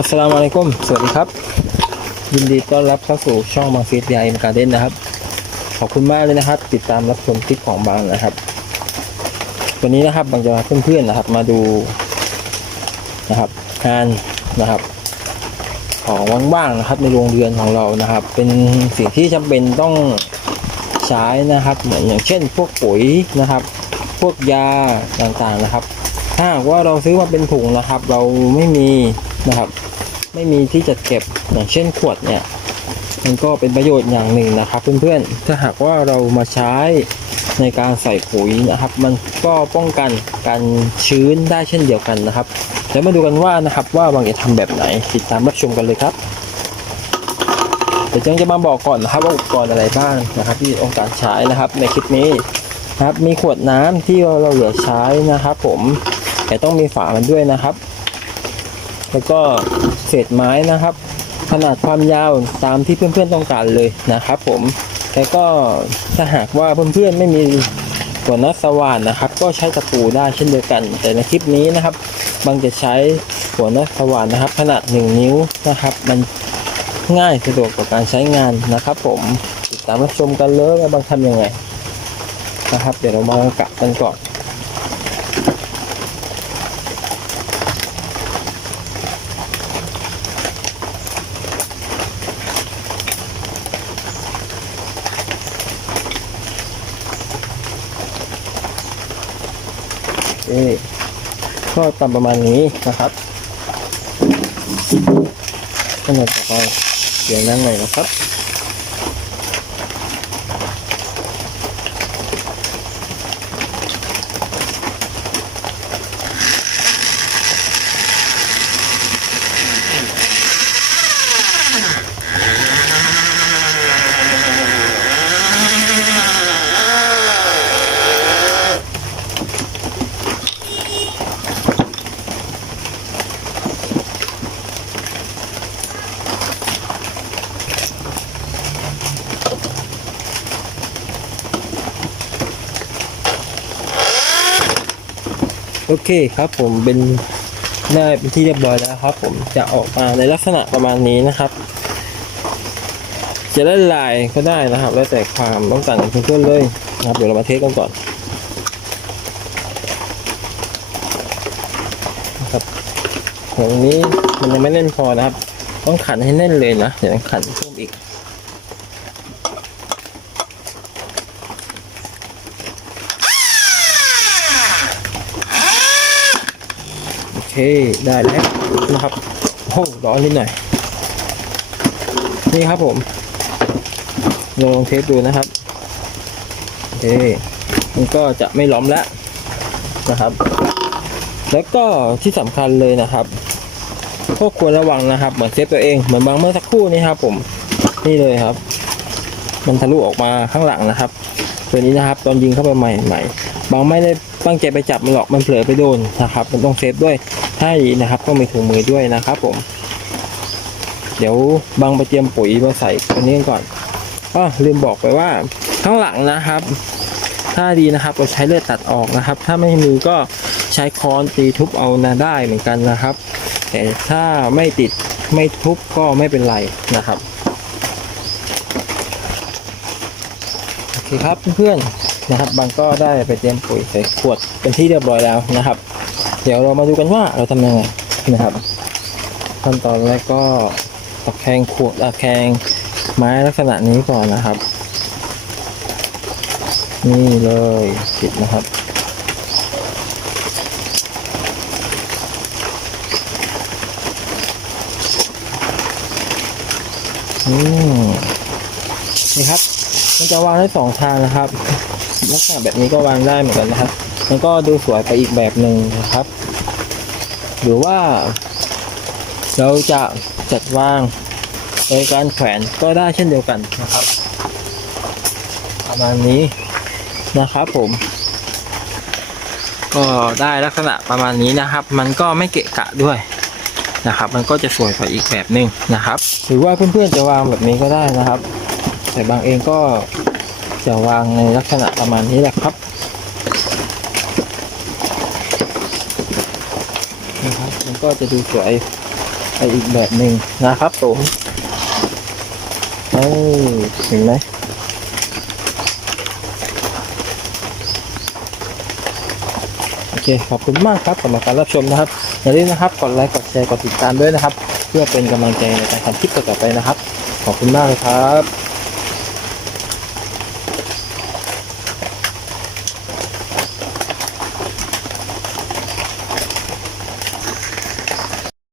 อัสลามอะลัยกุมสวัสดีครับ ยินดีต้อนรับเข้าสู่ช่องบางฟีดยาอิมการ์เด้นนะครับ ขอบคุณมากเลยนะครับ ติดตามรับชมคลิปของบางนะครับ วันนี้นะครับบางจะพาเพื่อนๆนะครับ มาดูนะครับงานนะครับ ของว่างๆนะครับ ในโรงเรือนของเรานะครับ เป็นสิ่งที่จำเป็นต้องใช้นะครับ เหมือนอย่างเช่น พวกปุ๋ยนะครับ พวกยาต่างๆนะครับ ถ้าว่าเราซื้อมาเป็นถุงนะครับ เราไม่มีนะครับ ไม่มีที่จัดเก็บอย่างเช่นขวดเนี่ยมันก็เป็นประโยชน์อย่างหนึ่งนะครับ เพื่อนๆ ถ้าหากว่าเรามาใช้ในการใส่ปุ๋ยนะครับ มันก็ป้องกันการชื้นได้เช่นเดียวกันนะครับเดี๋ยวมาดูกันว่านะครับว่าบางจะทำแบบไหนติดตามรับชมกันเลยครับเดี๋ยวจังจะมาบอกก่อนนะครับว่าอุปกรณ์อะไรบ้างนะครับ ที่องค์การใช้นะครับในคลิปนี้นะครับ มีขวดน้ำที่เราเหลือใช้นะครับ ผมแต่ต้องมีฝามันด้วยนะครับ แล้วก็ เศษไม้นะครับ ขนาดความยาวตามที่เพื่อนๆต้องการเลยนะครับผมแล้วก็ถ้าหากว่าเพื่อนๆไม่มีหัวน็อตสว่านนะครับ ก็ใช้ตะปูได้เช่นเดียวกัน แต่ในคลิปนี้นะครับ บางจะใช้หัวน็อตสว่านนะครับ ขนาด 1 นิ้วนะครับ มันง่ายสะดวกต่อการใช้งานนะครับ ผมติดตามรับชมกันเลยว่าบางทำยังไงนะครับ เดี๋ยวเรามากะกันก่อน เอก็ตามประมาณนี้นะครับขั้นตอนต่อไปเสียงนั่งหน่อยนะครับ โอเคครับผมเป็นได้เป็นที่เรียบร้อยแล้วครับ ผมจะออกมาในลักษณะประมาณนี้นะครับ จะได้ลายก็ได้นะครับ แล้วแต่ความต้องการของเพื่อนๆเลยนะครับเดี๋ยวเรามาเทสกันก่อนนะครับตรงนี้มันยังไม่แน่นพอนะครับ ต้องขันให้แน่นเลยนะเดี๋ยวขันเพิ่มอีก โอเค ได้แล้วนะครับโอ้ร้อนนิดหน่อย นี่ครับผมลองเทสดูนะครับโอเคมันก็จะไม่ล้อมแล้วนะครับ แล้วก็ที่สำคัญเลยนะครับก็ควรระวังนะครับ เหมือนเซฟตัวเองเหมือนบางเมื่อสักครู่นี้ครับผมนี่เลยครับ มันทะลุออกมาข้างหลังนะครับ ตัวนี้นะครับ ตอนยิงเข้าไปใหม่ๆบางไม่ได้ตั้งใจไปจับมันหรอกมันเผลอไปโดนนะครับ มันต้องเซฟด้วยให้นะครับต้องมีถุงมือด้วยนะครับ ผม เดี๋ยวบางไปเตรียมปุ๋ยมาใส่ตัวนี้ก่อนอ๋อลืมบอกไปว่าข้างหลังนะครับ ถ้าดีนะครับเราใช้เลือดตัดออกนะครับ ถ้าไม่มีก็ใช้ค้อนตีทุบเอานะได้เหมือนกันนะครับ แต่ถ้าไม่ติดไม่ทุบก็ไม่เป็นไรนะครับ โอเคครับเพื่อนๆนะครับบางก็ได้ไปเตรียมปุ๋ยใส่ขวดเป็นที่เรียบร้อยแล้วนะครับ เดี๋ยวเรามาดูกันว่าเราทำยังไงนะครับขั้นตอนแรกก็ตะแคงขวดตะแคงไม้ลักษณะนี้ก่อนนะครับ นี่เลยปิดนะครับนี่ครับ มันจะวางได้สองทางนะครับ ลักษณะแบบนี้ก็วางได้เหมือนกันนะครับ มันก็ดูสวยไปอีกแบบหนึ่งนะครับ หรือว่า เราจะจัดวางโดยการแขวนก็ได้เช่นเดียวกันนะครับ ประมาณนี้นะครับผมก็ได้ลักษณะประมาณนี้นะครับ มันก็ไม่เกะกะด้วยนะครับ มันก็จะสวยไปอีกแบบหนึ่งนะครับ หรือว่าเพื่อนๆจะวางแบบนี้ก็ได้นะครับ แต่บางเองก็จะวางในลักษณะประมาณนี้แหละครับนะครับมันก็จะดูสวยไปอีกแบบหนึ่งนะครับผมเอ้เห็นไหมโอเคขอบคุณมากครับสำหรับการรับชมนะครับอย่าลืมนะครับกดไลค์กดแชร์กดติดตามด้วยนะครับ เพื่อเป็นกำลังใจในการทำคลิปต่อไปนะครับ ขอบคุณมากเลยครับ